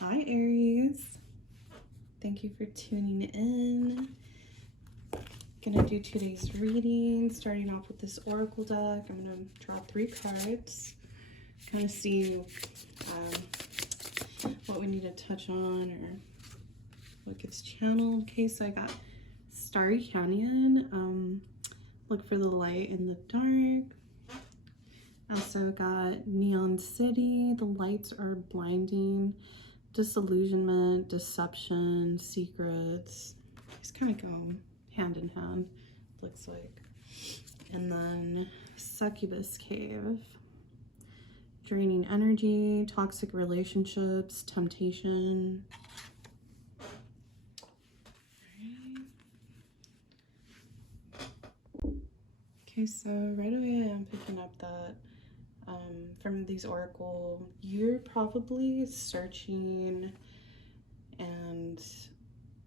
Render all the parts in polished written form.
Hi Aries, thank you for tuning in. Gonna do today's reading, starting off with this oracle deck. I'm gonna draw 3 cards, kind of see what we need to touch on or what gets channeled. Okay, so I got Starry Canyon, look for the light in the dark. Also got Neon City, the lights are blinding. Disillusionment, deception, secrets. These kind of go hand in hand, looks like. And then Succubus Cave. Draining energy, toxic relationships, temptation. Okay, so right away I'm picking up that from these oracle, you're probably searching and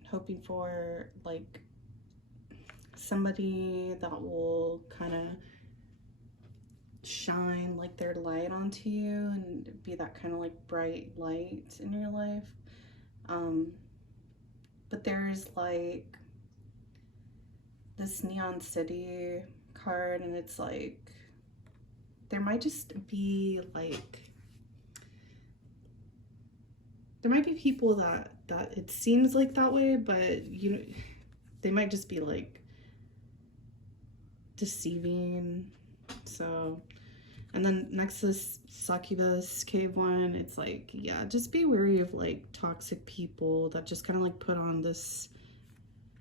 hoping for like somebody that will kind of shine like their light onto you and be that kind of like bright light in your life. But there's like this Neon City card, and it's like there might just be like there might be people that it seems like that way, but you know, they might just be like deceiving. So, and then next to this Succubus Cave one, it's like, yeah, just be wary of like toxic people that just kind of like put on this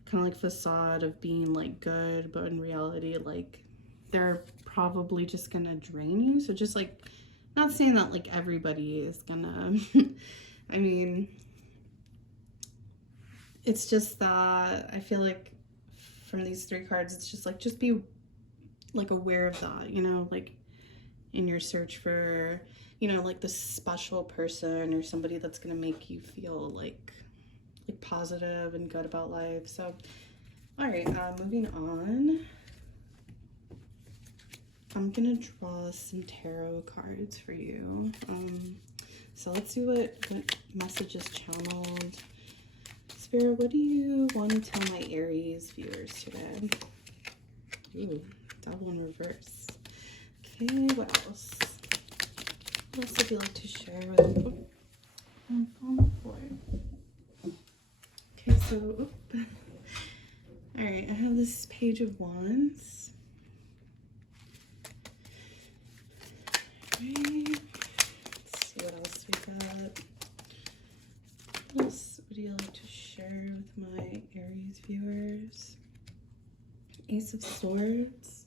kind of like facade of being like good, but in reality, like they're probably just gonna drain you. So just like, not saying that like everybody is gonna I mean, it's just that I feel like from these 3 cards, it's just like, just be like aware of that, you know, like in your search for, you know, like this special person or somebody that's gonna make you feel like positive and good about life. So, all right, moving on. I'm gonna draw some tarot cards for you. So let's see what message is channeled. Spirit, what do you want to tell my Aries viewers today? Ooh, double in reverse. Okay, what else? What else would you like to share with me? On the floor. Okay, so, all right, I have this Page of Wands. Right. Let's see what else we got. What else would you like to share with my Aries viewers? Ace of Swords.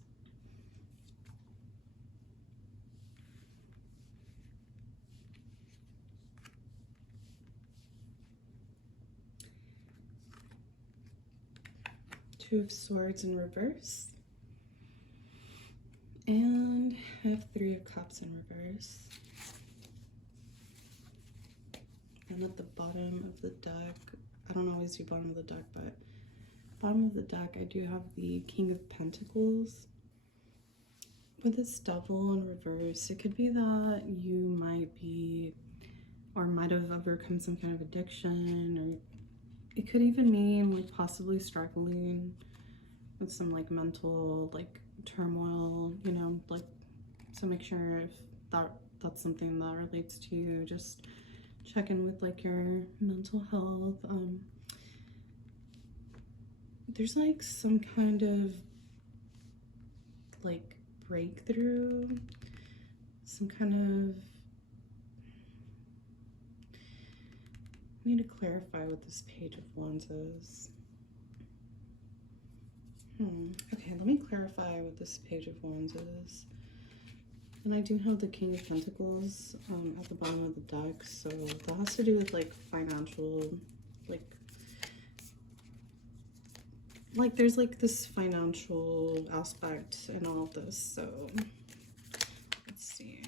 Two of Swords in reverse. And I have 3 of Cups in reverse. And at the bottom of the deck, I don't always do bottom of the deck, but bottom of the deck, I do have the King of Pentacles. With this Devil in reverse, it could be that you might be, or might have overcome some kind of addiction, or it could even mean like possibly struggling with some like mental like turmoil, you know, like, so make sure if that's something that relates to you, just check in with like your mental health. There's like some kind of like breakthrough, some kind of, I need to clarify what this Page of Wands is. Okay, let me clarify what this Page of Wands is. And I do have the King of Pentacles at the bottom of the deck, so that has to do with like financial, like there's like this financial aspect in all of this. So let's see,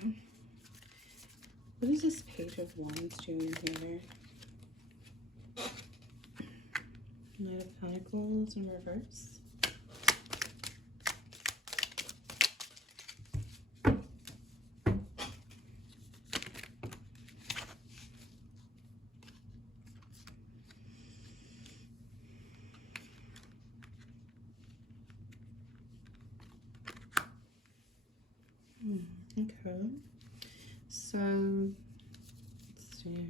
what is this Page of Wands doing here? Knight of Pentacles in reverse. Okay. So, let's see.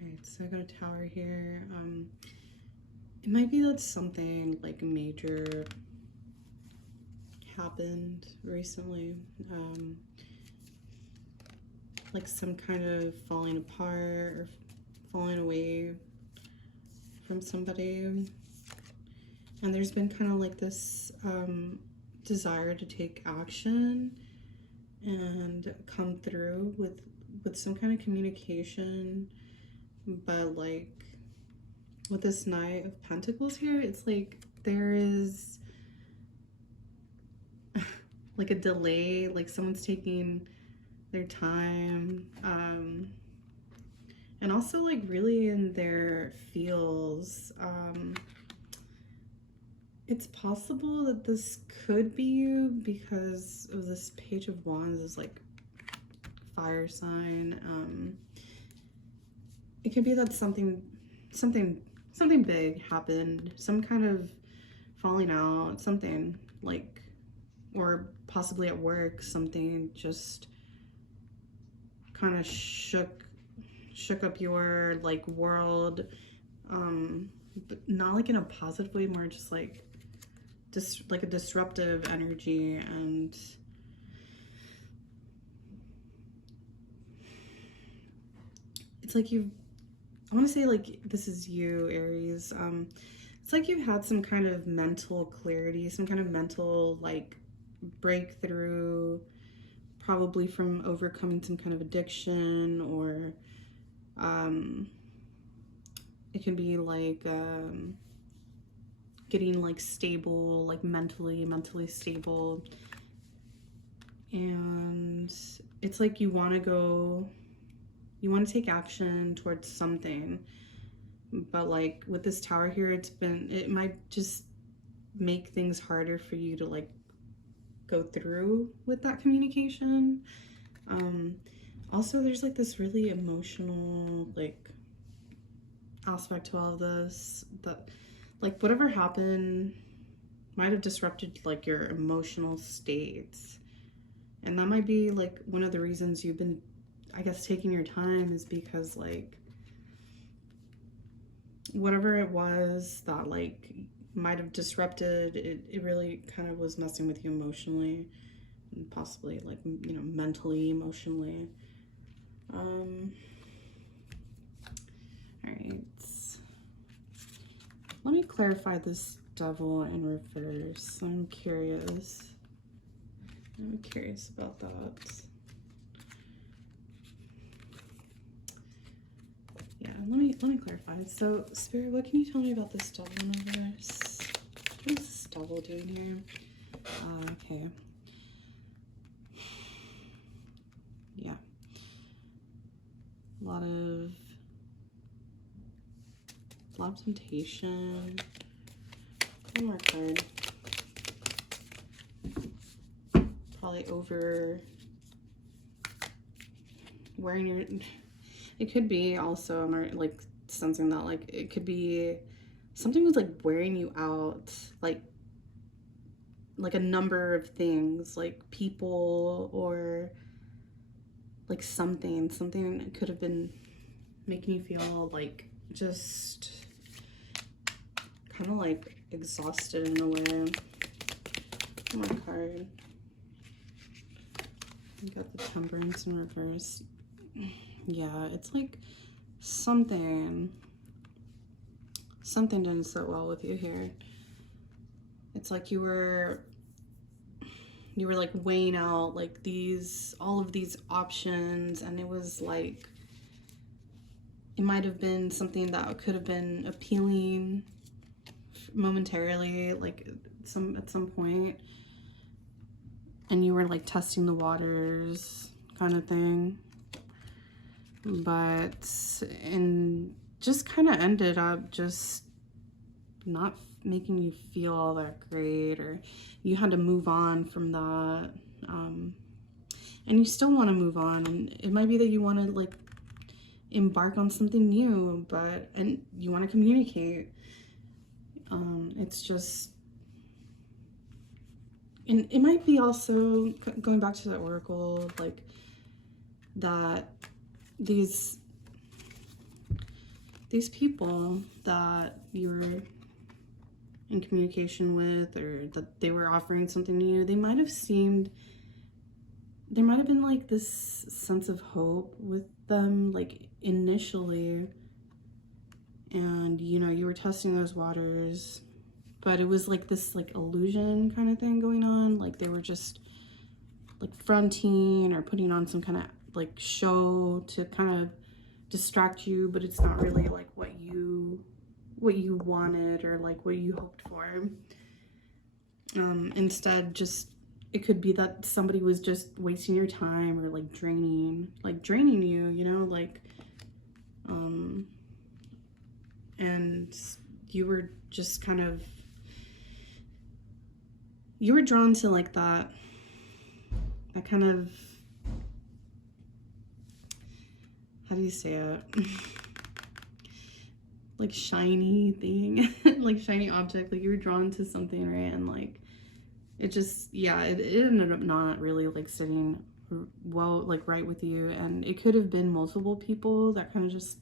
Alright, so I got a tower here. It might be that something like major happened recently. Like some kind of falling apart or falling away from somebody. And there's been kind of like this desire to take action and come through with some kind of communication, but like with this Knight of Pentacles here, it's like there is like a delay, like someone's taking their time, and also like really in their feels. It's possible that this could be you because of this Page of Wands is like fire sign. It could be that something big happened, some kind of falling out, something like, or possibly at work, something just kind of shook up your like world, but not like in a positive way, more just like like a disruptive energy. And it's like I want to say like this is you, Aries. It's like you've had some kind of mental clarity, some kind of mental like breakthrough, probably from overcoming some kind of addiction, or it can be like getting like stable, like mentally stable. And it's like you want to take action towards something, but like with this tower here, it might just make things harder for you to like go through with that communication. Also there's like this really emotional like aspect to all of this, that like whatever happened might have disrupted like your emotional states, and that might be like one of the reasons you've been, I guess, taking your time, is because like whatever it was that like might have disrupted it, it really kind of was messing with you emotionally, and possibly like, you know, mentally, emotionally. All right, let me clarify this Devil in reverse. I'm curious about that. Yeah, let me clarify. So, Spirit, what can you tell me about this Devil in reverse? What is this Devil doing here? Okay. Yeah. A lot of temptation. One more card. Probably over wearing your... It could be also, I'm like sensing that like it could be something with like wearing you out, like a number of things, like people, or like something could have been making you feel like just kind of like exhausted in a way. One more card. You got the Temperance in reverse. Yeah, it's like something didn't sit well with you here. It's like you were like weighing out like all of these options, and it was like it might have been something that could have been appealing momentarily, like at some point, and you were like testing the waters kind of thing, but just kind of ended up just not making you feel all that great, or you had to move on from that, and you still want to move on, and it might be that you want to like embark on something new, and you want to communicate. It's just and it might be also going back to the oracle, like that these people that you're in communication with, or that they were offering something to you, they might have seemed, there might have been like this sense of hope with them, like initially, and you know, you were testing those waters, but it was like this like illusion kind of thing going on, like they were just like fronting or putting on some kind of like show to kind of distract you, but it's not really like what you wanted or like what you hoped for. Instead, just it could be that somebody was just wasting your time or like draining you, you know, like and you were just kind of, you were drawn to like that kind of, how do you say it? Like shiny thing, like shiny object, like you were drawn to something, right? And like it just, yeah, it ended up not really like sitting well, like right with you, and it could have been multiple people that kind of just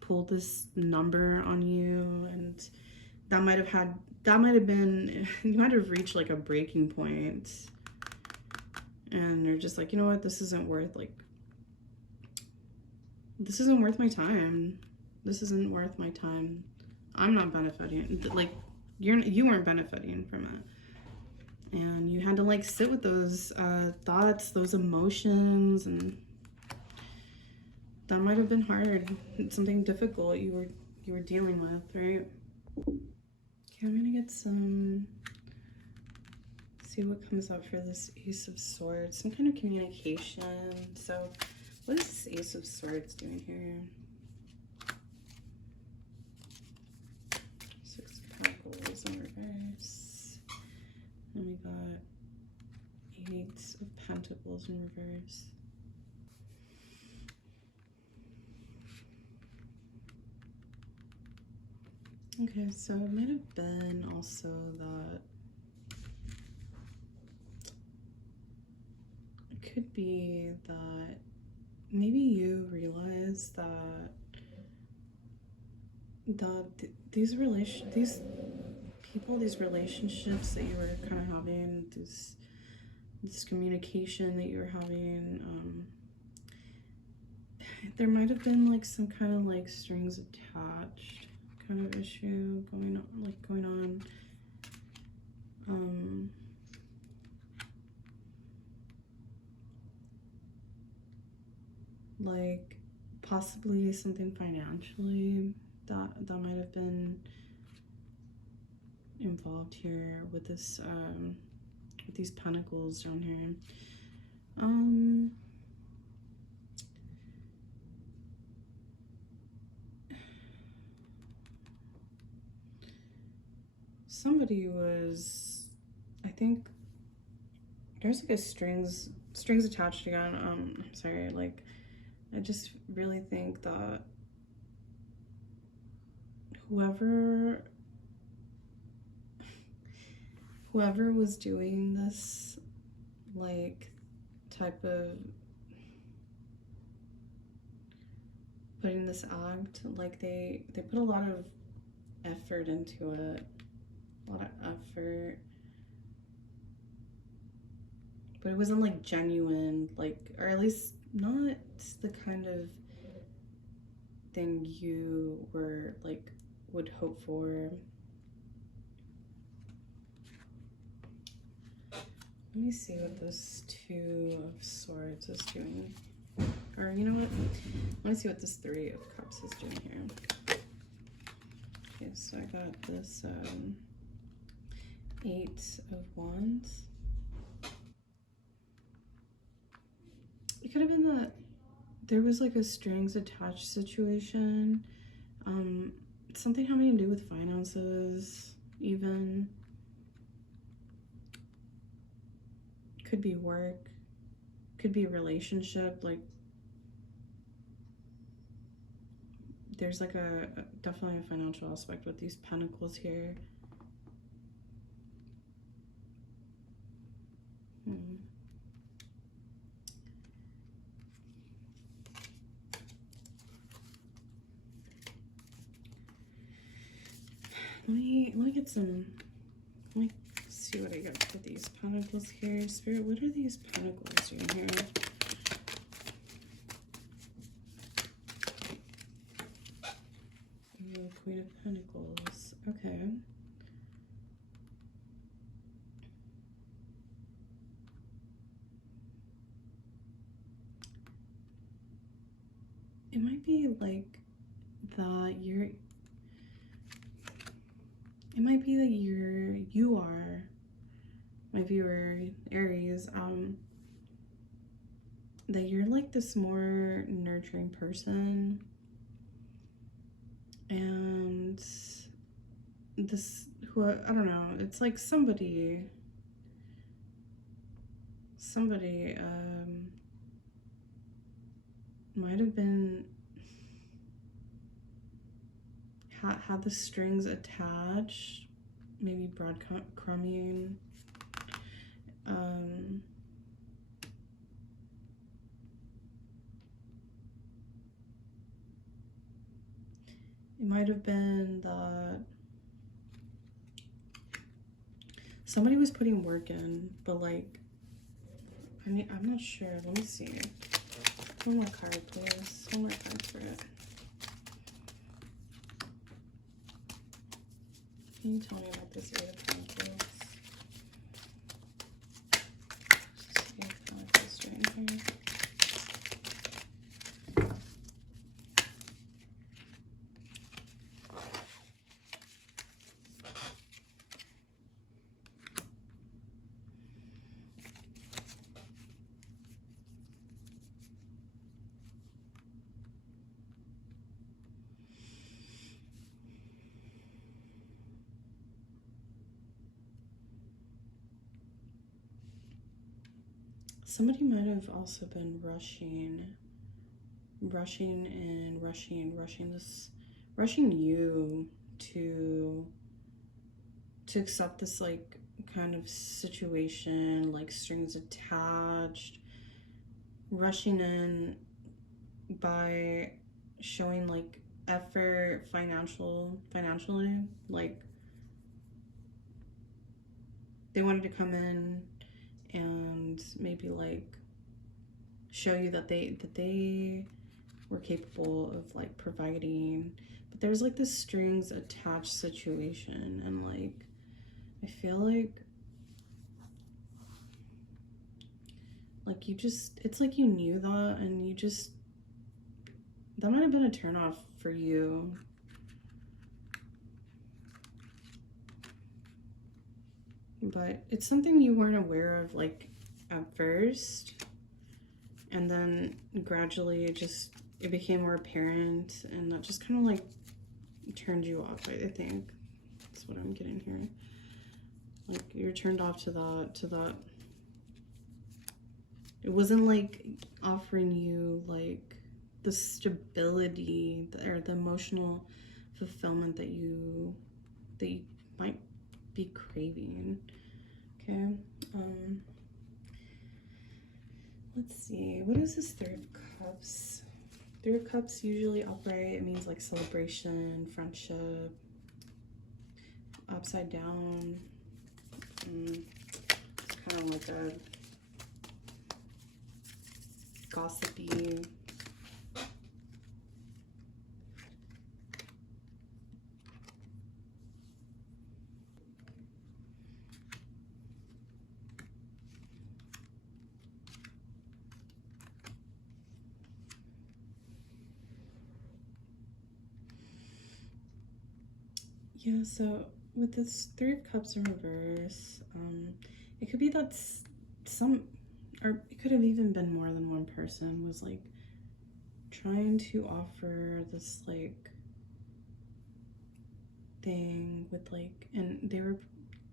pulled this number on you, and that might have been, you might have reached like a breaking point, and you're just like, you know what, this isn't worth my time. This isn't worth my time. I'm not benefiting. Like you weren't benefiting from it, and you had to like sit with those thoughts, those emotions, and that might have been hard. It's something difficult you were dealing with, right? Okay, I'm gonna get some. See what comes up for this Ace of Swords. Some kind of communication. So, what is this Ace of Swords doing here? Six of Pentacles in reverse. And we got Eight of Pentacles in reverse. Okay, so it might have been also that it could be that maybe you realize that these people, these relationships that you were kind of having, this communication that you were having, there might have been like some kind of like strings attached kind of issue going on. Like possibly something financially that might have been involved here with this with these pentacles down here. Somebody was, I think there's like a strings attached again. I'm sorry, like I just really think that whoever was doing this like type of putting this act, like they put a lot of effort into it, a lot of effort, but it wasn't like genuine, like, or at least not the kind of thing you were like would hope for. Let me see what this Two of Swords is doing. Or you know what? Let me see what this Three of Cups is doing here. Okay, so I got this Eight of Wands. It could have been that there was like a strings attached situation. Something having to do with finances, even. Could be work, could be a relationship, like there's like a definitely a financial aspect with these pentacles here. Hmm. Let me get some. Let me see what I got for these pentacles here. Spirit, what are these pentacles doing here? Oh, Queen of Pentacles. Okay. It might be like that you're. It might be that you are, my viewer, Aries, that you're like this more nurturing person, and this, who, I don't know, it's like somebody might have been had the strings attached, maybe breadcrumbing. It might have been that somebody was putting work in, but like, I'm not sure. Let me see. One more card, please. One more card for it. Can you tell me about this Eight of Pentacles? Eight of Pentacles straight here. Somebody might have also been rushing you to accept this like kind of situation, like strings attached, rushing in by showing like effort financially, like they wanted to come in and maybe like show you that they were capable of like providing, but there's like this strings attached situation, and like I feel like you just, it's like you knew that, and you just, that might have been a turnoff for you. But it's something you weren't aware of like at first, and then gradually it became more apparent, and that just kind of like turned you off. I think that's what I'm getting here. Like you're turned off to that. It wasn't like offering you like the stability or the emotional fulfillment that you might be craving. Okay. Let's see. What is this Three of Cups? Three of Cups usually upright. It means like celebration, friendship. Upside down. It's kind of like a gossipy. Yeah, so with this Three of Cups in reverse, it could be that or it could have even been more than one person was like trying to offer this like thing with like, and they were,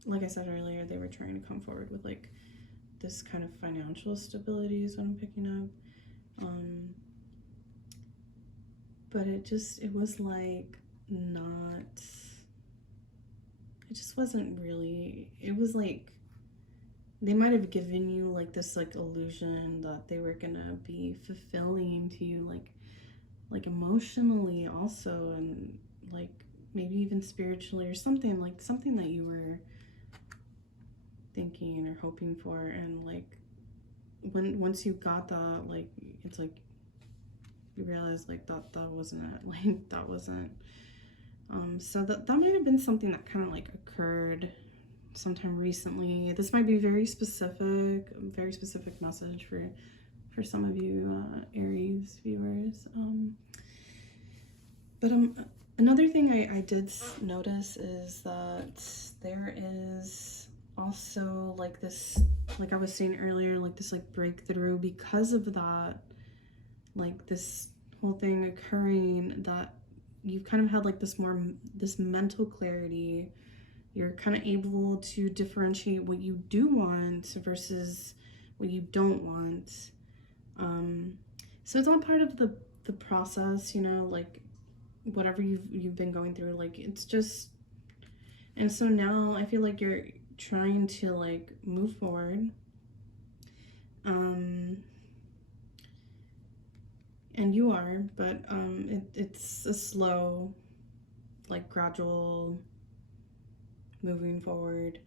like I said earlier, they were trying to come forward with like this kind of financial stability is what I'm picking up. But it was like not, it just wasn't really, it was like they might have given you like this like illusion that they were gonna be fulfilling to you, like emotionally also, and like maybe even spiritually or something, like something that you were thinking or hoping for. And like once you got that, like it's like you realize like that wasn't it. Like that wasn't so that might have been something that kind of like occurred sometime recently. This might be very specific message for some of you Aries viewers. But another thing I did notice is that there is also like this, like I was saying earlier, like this like breakthrough because of that, like this whole thing occurring, that you've kind of had like this mental clarity. You're kind of able to differentiate what you do want versus what you don't want. So it's all part of the process, you know, like whatever you've been going through, like it's just. And so now I feel like you're trying to like move forward, and you are, but it's a slow, like gradual moving forward.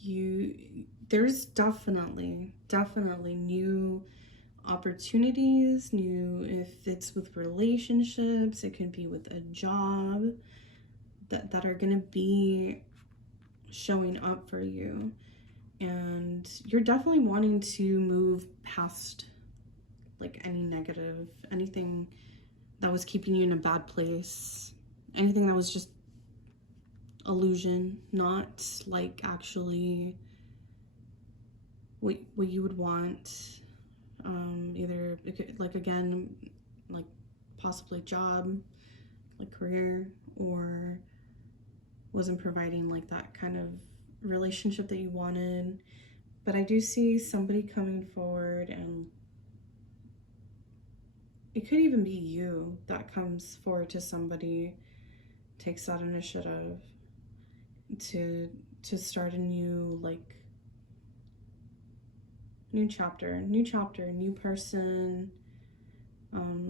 You There's definitely new opportunities, new, if it's with relationships, it could be with a job, that are going to be showing up for you. And you're definitely wanting to move past like any negative, anything that was keeping you in a bad place, anything that was just illusion, not like actually what you would want. Either it could, like again, like possibly job, like career, or wasn't providing like that kind of relationship that you wanted. But I do see somebody coming forward, and it could even be you that comes forward to somebody, takes that initiative to start a new, like, new chapter, new person.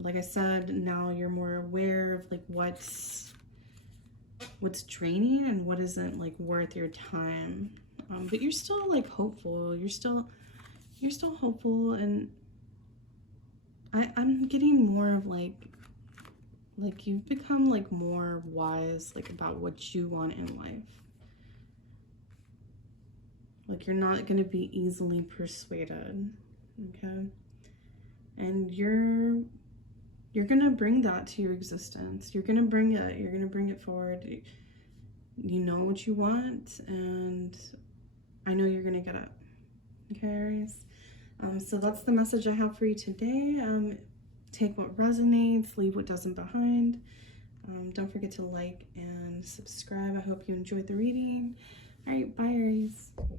Like I said, now you're more aware of like what's draining and what isn't like worth your time. But you're still like hopeful. You're still hopeful, and I'm getting more of like you've become like more wise like about what you want in life. Like you're not going to be easily persuaded, okay? And you're going to bring that to your existence. You're going to bring it. You're going to bring it forward. You know what you want, and I know you're going to get it. Okay, Aries? So that's the message I have for you today. Take what resonates, leave what doesn't behind. Don't forget to like and subscribe. I hope you enjoyed the reading. All right, bye, Aries.